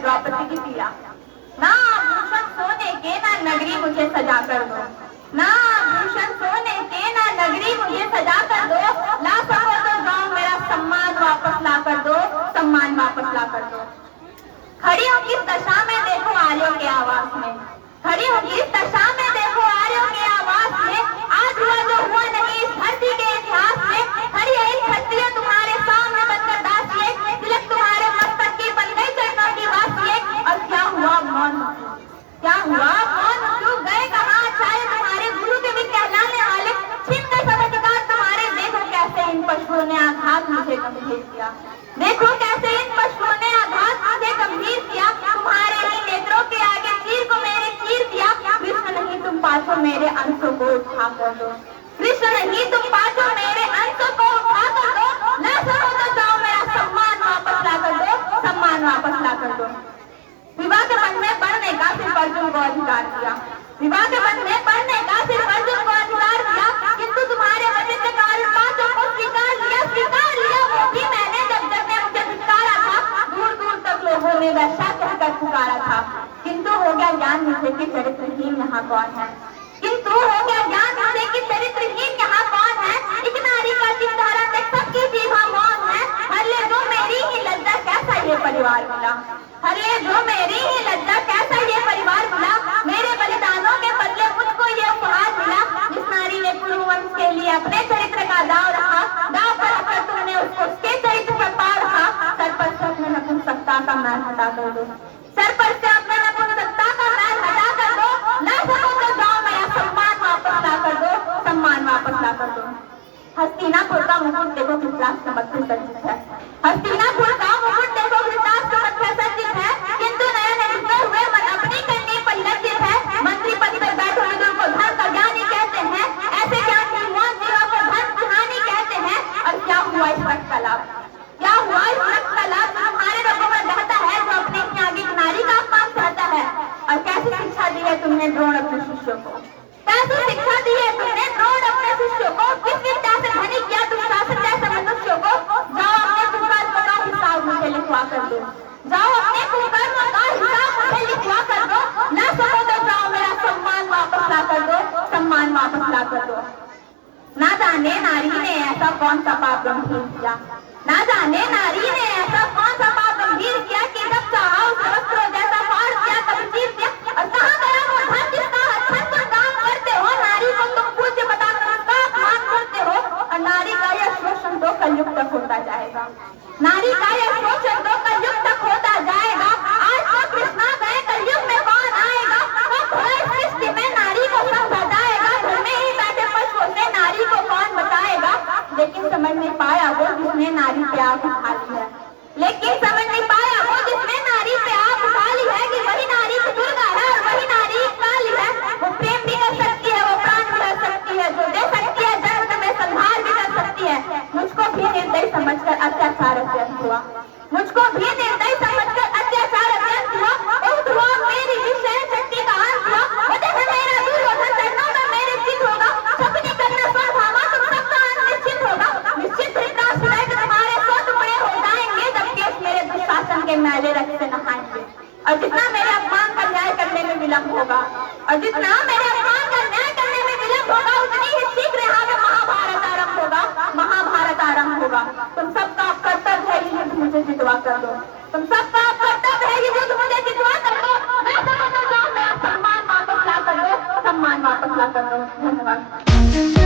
द्रौपदी की पीड़ा। ना आभूषण सोने के ना नगरी मुझे सजा कर दो, ना आभूषण सोने के ना नगरी मुझे सजा कर दो, ला सको तो जाओ मेरा सम्मान वापस ला कर दो, सम्मान वापस ला कर दो। खड़ी हूँ किस दशा में देखो आर्यों के आवास में, खड़ी हूँ किस दशा में देखो आर्यों के आवास में, आज हुआ जो हुआ नहीं इस धरती के इतिहास में, खड़ी है इन क्षत्रिय तुम्हारे सामने बनकर दासिए, तिलक तुम्हारे मस्तक की बन गई चरणों की वासिए, और क्या हुआ मौन, क्या हुआ मौन चुप गए कहाँ चाहे तुम्हारे गुरु के भी कहलाने वाले, छिन गए सब अधिकार तुम्हारे, देखो कैसे इन पशुओं ने आघात मुझे गंभीर किया, देखो कैसे इन पशुओं ने आघात मुझे गंभीर किया, तुम्हारे ही नेत्रों के आगे चीर को मेरे चीर दिया, कृष्ण नहीं तुम पाछो मेरे अंशों को उठा कर दो, कृष्ण नहीं तुम पाछो मेरे अंशों को उठा कर दो, ना सको तो जाओ मेरा सम्मान वापस ला कर दो, सम्मान वापस ला कर दो। विवाह के मन में पढ़ने का सिर्फ अर्जुन को अधिकार दिया, विवाह के मन में पढ़ने का सिर्फ अर्जुन को अधिकार दिया, किंतु तुम्हारे वचन के कारण पांचों को स्वीकार लिया वो भी मैंने जब जब ने मुझे धिक्कारा था, दूर दूर तक लोगों ने वैसा कहकर पुकारा था, किंतु हो गया ज्ञान मुझे कि चरित्रहीन यहाँ कौन है, किंतु हो गया ज्ञान मुझे कि चरित्रहीन यहाँ कौन है, एक नारी का चिंतारा तक सबकी जीवा मौन है, हर ले जो मेरी ही लज्जा कैसा ये परिवार मिला, हर ले जो मेरी ही लज्जा कैसा ये परिवार मिला, मेरे बलिदानों के बदले मुझको ये उपहार मिला, जिस नारी ने कुरुवंश के लिए अपने चरित्र का दाव रखा, दाव पर रखकर तुमने उसको उसके चरित्र पर पा रखा, सर पर से अपने नपुंसकता का मैल हटा कर दो, सर पर से अपने नपुंसकता का मैल हटा कर दो, ना सको तो जाओ मेरा सम्मान वापस ला कर दो, सम्मान वापस ला कर दो। हस्तिनापुर का मुकुट देखो धृतराष्ट्र मध्य सज्जित है, हस्तिनापुर का मुकुट देखो धृतराष्ट्र मध्य सज्जित है, किंतु नयन हृदय हुए मन अपनी करनी पर लज्जित है, मंत्री पद पर बैठो विदुर को धन का ज्ञानी कहते हैं, ऐसे ज्ञान की मौन जीवा को धन कहानी कहते हैं, और क्या हुआ इस वक्त का लाभ, क्या हुआ इस वक्त का लाभ, हमारे लोगों में रहता है जो अपने ही आगे नारी का अपमान करता है, और कैसी शिक्षा दी है तुमने द्रोण अपने शिष्यों को, कैसी शिक्षा दी है तुमने द्रोण अपने शिष्यों को, किस विद्या से धनी किया तुम शासन जैसे मनुष्यों को, जाओ अपने कुकर्मों का हिसाब मुझे लिखवा कर दो, जाओ अपने कुकर्मों का हिसाब मुझे लिखवा कर दो, ना सको तो जाओ मेरा सम्मान वापस ला कर दो, सम्मान वापस ला कर दो। ना जाने नारी ने ऐसा कौन सा पाप गंभीर किया, ना जाने नारी ने ऐसा कौन सा पाप गंभीर किया कि जब चाहा उस वस्त्रों जैसा फाड़ दिया कभी चीर दिया, और कहाँ गया वो धन जिसका अच्छा तुम काम करते हो, नारी को तुम पूज्य बताकर उसका अपमान करते हो, और नारी का यह शोषण तो कलयुग तक होता जाएगा, नारी का यह शोषण तो कलयुग तक होता जाएगा, आज तो कृष्णा गए कलयुग में कौन आएगा, तो खुदा इस सृष्टि में नारी को समझा जाएगा, घर में ही बैठे पशुओं से नारी को कौन बताएगा, लेकिन समझ नहीं पाया वो जिसने नारी पे आग उठा ली है, लेकिन समझ नहीं पाया वो जिसने नारी पे आग उठा ली है कि वही नारी की दुर्गा है और वही नारी काली है, वो प्रेम भी कर सकती है, वो प्राण भी कर सकती है, जो दे सकती है जन्म में संहार भी कर सकती है, मुझको भी निर्दयी समझकर अत्याचार अत्यंत हुआ, मुझको भी निर्दयी समझकर अत्याचार अत्यंत हुआ, बहुत हुआ मेरी विषय शक्ति का अंत हुआ, वजह है मेरा दुर्योधन चरणों में मेरे चित होगा, सपनी करना स्वभावा तुम सबका अंत निश्चित होगा, निश्चित धृतराष्ट्र तुम्हारे सौ टुकड़े हो जाएंगे, जबकि इस मेरे दुशासन के मैले रक्त से नहाएंगे, और जितना मेरे अपमान का न्याय करने में विलंब होगा, और जितना मेरे अपमान का न्याय करने में विलंब होगा, उतनी ही शीघ्र यहाँ पे महाभारत आरंभ होगा, महाभारत आरंभ होगा, तुम सबका कर्तव्य है युद्ध मुझे जितवा कर दो, तुम सबका कर्तव्य है युद्ध मुझे जितवा कर दो, मैं समझ जाऊँ मेरा सम्मान वापस ला कर दो, सम्मान वापस ला कर दो। धन्यवाद।